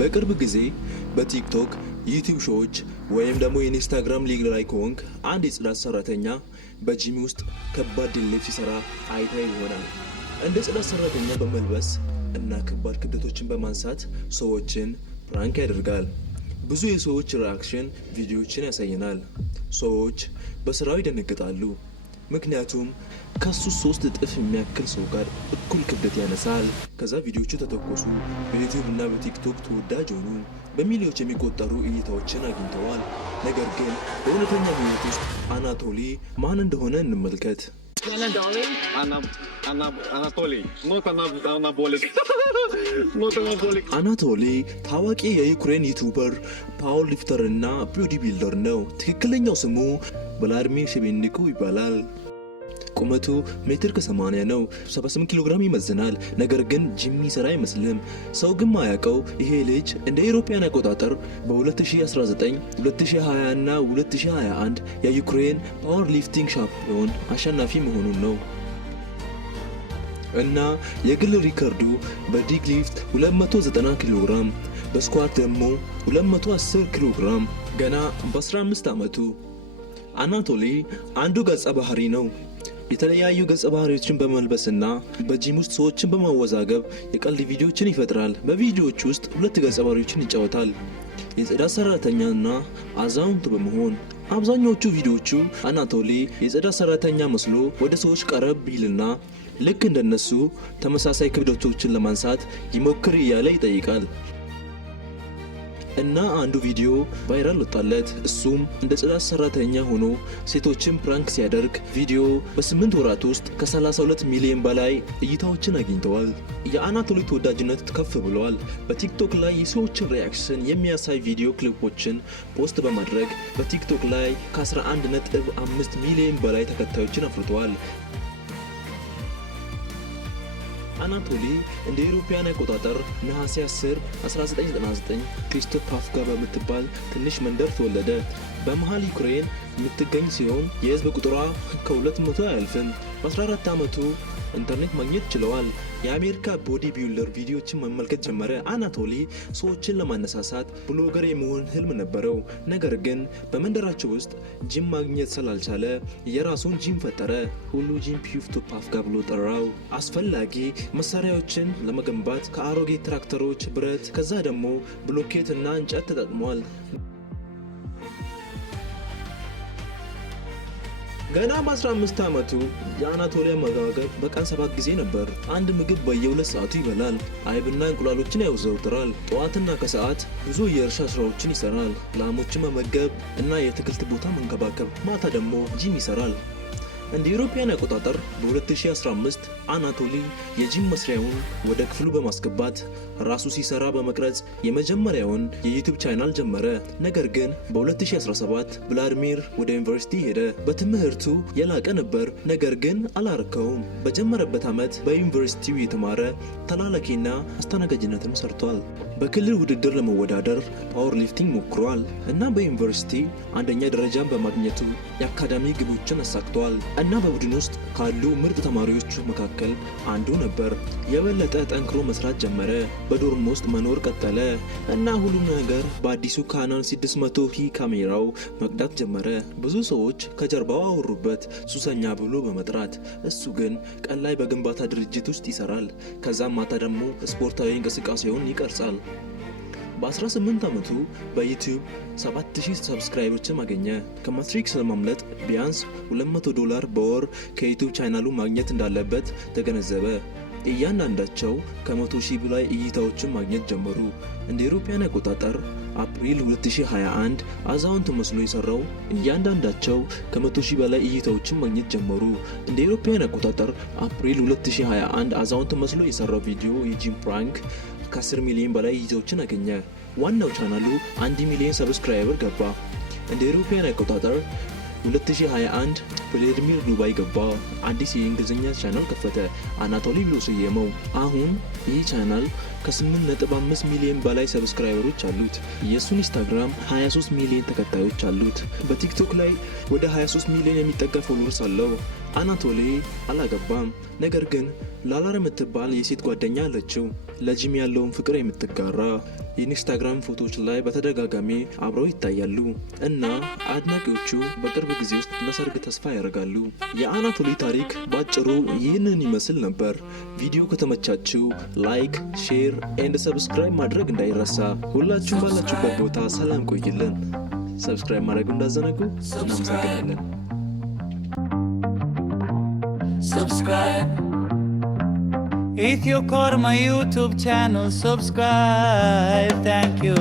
በቅርብ ጊዜ በቲክቶክ ዩቲዩብ ሾዎች ወይም ደግሞ የኢንስታግራም ሊግ ላይ ከሆንክ አንድ የጽዳት ሰራተኛ በጂም ውስጥ ከባድ ዲድሊፍት ሲሰራ አይታ ይሆናል። እንደ ጽዳት ሰራተኛ በመልበስ እና ከባድ ክብደቶችን በማንሳት ሰዎችን ፕራንክ ያደርጋል። ብዙ የሰዎች ሪአክሽን ቪዲዮዎችን ያሳየናል። ሰዎች በስራው ይደነግጣሉ፣ ምክንያቱም ከሱ 3 እጥፍ የሚያክል ሰው ጋር እኩል ክብደት ያነሳል። ከዛ ቪዲዮቹ ተተኮሱ፣ በዩቲዩብ እና በቲክቶክ ተወዳጅ ሆኑ፣ በሚሊዮኖች የሚቆጠሩ እይታዎችን አግኝተዋል። ነገር ግን በእውነተኛ ህይወት ውስጥ አናቶሊ ማን እንደሆነ እንመልከት። አናቶሊ ታዋቂ የዩክሬን ዩቲዩበር ፓወር ሊፍተር እና ቦዲ ቢልደር ነው። ትክክለኛው ስሙ ቭላድሚር ሼቤንኮ ይባላል። ቁመቱ ሜትር ከ80 ነው። 78 ኪሎ ግራም ይመዝናል። ነገር ግን ጂም የሚሰራ አይመስልም። ሰው ግን ማያውቀው ይሄ ልጅ እንደ አውሮፓውያን አቆጣጠር በ2019፣ 2020 እና 2021 የዩክሬን ፓወር ሊፍቲንግ ሻምፒዮን አሸናፊ መሆኑን ነው። እና የግል ሪከርዱ በዲድሊፍት 290 ኪሎ ግራም፣ በስኳት ደግሞ 210 ኪሎ ግራም ገና በ15 ዓመቱ። አናቶሊ አንዱ ገጸ ባህሪ ነው። የተለያዩ ገጸ ባህሪዎችን በመልበስና በጂም ውስጥ ሰዎችን በማወዛገብ የቀልድ ቪዲዮዎችን ይፈጥራል። በቪዲዮዎች ውስጥ 2 ገጸ ባህሪዎችን ይጫወታል፣ የጽዳት ሰራተኛና አዛውንት በመሆን። አብዛኞቹ ቪዲዮዎቹ አናቶሊ የጽዳት ሰራተኛ መስሎ ወደ ሰዎች ቀረብ ይልና ልክ እንደነሱ ተመሳሳይ ክብደቶችን ለማንሳት ይሞክር እያለ ይጠይቃል። እና አንዱ ቪዲዮ ቫይራል ወጣለት። እሱም እንደ ጽዳት ሰራተኛ ሆኖ ሴቶችን ፕራንክ ሲያደርግ ቪዲዮ በ8 ወራት ውስጥ ከ32 ሚሊዮን በላይ እይታዎችን አግኝተዋል። የአናቶሊ ተወዳጅነት ከፍ ብለዋል። በቲክቶክ ላይ የሰዎችን ሪአክሽን የሚያሳይ ቪዲዮ ክሊፖችን ፖስት በማድረግ በቲክቶክ ላይ ከ11.5 ሚሊዮን በላይ ተከታዮችን አፍርተዋል። አናቶሊ እንደ አውሮፓውያን አቆጣጠር ነሐሴ 10 1999 ክሪስቶፓፍካ በምትባል ትንሽ መንደር ተወለደ። በመሃል ዩክሬን የምትገኝ ሲሆን የህዝብ ቁጥሯ ከ200 አያልፍም። በ14 ዓመቱ ኢንተርኔት ማግኘት ችለዋል። የአሜሪካ ቦዲ ቢልደር ቪዲዮዎችን መመልከት ጀመረ። አናቶሊ ሰዎችን ለማነሳሳት ብሎገር የመሆን ህልም ነበረው። ነገር ግን በመንደራቸው ውስጥ ጂም ማግኘት ስላልቻለ የራሱን ጂም ፈጠረ። ሁሉ ጂም ክሪስቶፓፍካ ብሎ ጠራው። አስፈላጊ መሳሪያዎችን ለመገንባት ከአሮጌ ትራክተሮች፣ ብረት፣ ከዛ ደግሞ ብሎኬት እና እንጨት ተጠቅሟል። ገና በ15 ዓመቱ የአናቶሊ አመጋገብ በቀን 7 ጊዜ ነበር። አንድ ምግብ በየ2 ሰዓቱ ይበላል። አይብና እንቁላሎችን ያዘወትራል። ጠዋትና ከሰዓት ብዙ የእርሻ ስራዎችን ይሰራል። ላሞችን መመገብ እና የአትክልት ቦታ መንከባከብ። ማታ ደግሞ ጂም ይሰራል። እንደ አውሮፓውያን አቆጣጠር በ2015 አናቶሊ የጂም መስሪያውን ወደ ክፍሉ በማስገባት ራሱ ሲሰራ በመቅረጽ የመጀመሪያውን የዩቲዩብ ቻናል ጀመረ። ነገር ግን በ2017 ቭላድሚር ወደ ዩኒቨርሲቲ ሄደ። በትምህርቱ የላቀ ነበር፣ ነገር ግን አላረከውም። በጀመረበት ዓመት በዩኒቨርሲቲው የተማረ ተላላኪና አስተናጋጅነትን ሰርቷል። በክልል ውድድር ለመወዳደር ፓወር ሊፍቲንግ ሞክሯል እና በዩኒቨርሲቲ አንደኛ ደረጃን በማግኘቱ የአካዳሚ ግቦችን አሳክቷል እና በቡድን ውስጥ ካሉ ምርጥ ተማሪዎች መካከል አንዱ ነበር። የበለጠ ጠንክሮ መስራት ጀመረ። በዶርም ውስጥ መኖር ቀጠለ እና ሁሉም ነገር በአዲሱ ካናን 600ፒ ካሜራው መቅዳት ጀመረ። ብዙ ሰዎች ከጀርባው አወሩበት ሱሰኛ ብሎ በመጥራት። እሱ ግን ቀን ላይ በግንባታ ድርጅት ውስጥ ይሰራል። ከዛም ማታ ደግሞ ስፖርታዊ እንቅስቃሴውን ይቀርጻል። በ18 ዓመቱ በዩቲዩብ 7000 ሰብስክራይበሮችን አገኘ። ከማትሪክስ ለማምለጥ ቢያንስ $200 በወር ከዩቲዩብ ቻናሉ ማግኘት እንዳለበት ተገነዘበ። እያንዳንዳቸው ከ100,000 በላይ እይታዎችን ማግኘት ጀመሩ። እንደ አውሮፓውያን አቆጣጠር አፕሪል 2021 አዛውንት መስሎ የሰራው እያንዳንዳቸው ከ100,000 በላይ እይታዎችን ማግኘት ጀመሩ። እንደ አውሮፓውያን አቆጣጠር አፕሪል 2021 አዛውንት መስሎ የሰራው ቪዲዮ የጂም ፕራንክ ከ10 ሚሊዮን በላይ እይታዎችን አገኘ። ዋናው ቻናሉ 1 ሚሊዮን ሰብስክራይበር ገባ። እንደ አውሮፓውያን አቆጣጠር 2021 ቭላድሚር ዱባይ ገባ። አዲስ የእንግሊዝኛ ቻናል ከፈተ። አናቶሊ ብሎ ሰየመው። አሁን ይህ ቻናል ከ8.5 ሚሊዮን በላይ ሰብስክራይበሮች አሉት። የእሱ ኢንስታግራም 23 ሚሊዮን ተከታዮች አሉት። በቲክቶክ ላይ ወደ 23 ሚሊዮን የሚጠጋ ፎሎወርስ አለው። አናቶሊ አላገባም፣ ነገር ግን ላላር የምትባል የሴት ጓደኛ አለችው፣ ለጂም ያለውን ፍቅር የምትጋራ። የኢንስታግራም ፎቶዎች ላይ በተደጋጋሚ አብረው ይታያሉ እና አድናቂዎቹ በቅርብ ጊዜ ውስጥ ለሰርግ ተስፋ ያደርጋሉ። የአናቶሊ ታሪክ ባጭሩ ይህንን ይመስል ነበር። ቪዲዮ ከተመቻችሁ ላይክ፣ ሼር ኤንድ ሰብስክራይብ ማድረግ እንዳይረሳ። ሁላችሁም ባላችሁበት ቦታ ሰላም ቆይልን። ሰብስክራይብ ማድረግ እንዳዘነጉ። እናመሰግናለን። Subscribe if you call my YouTube channel. Subscribe, thank you.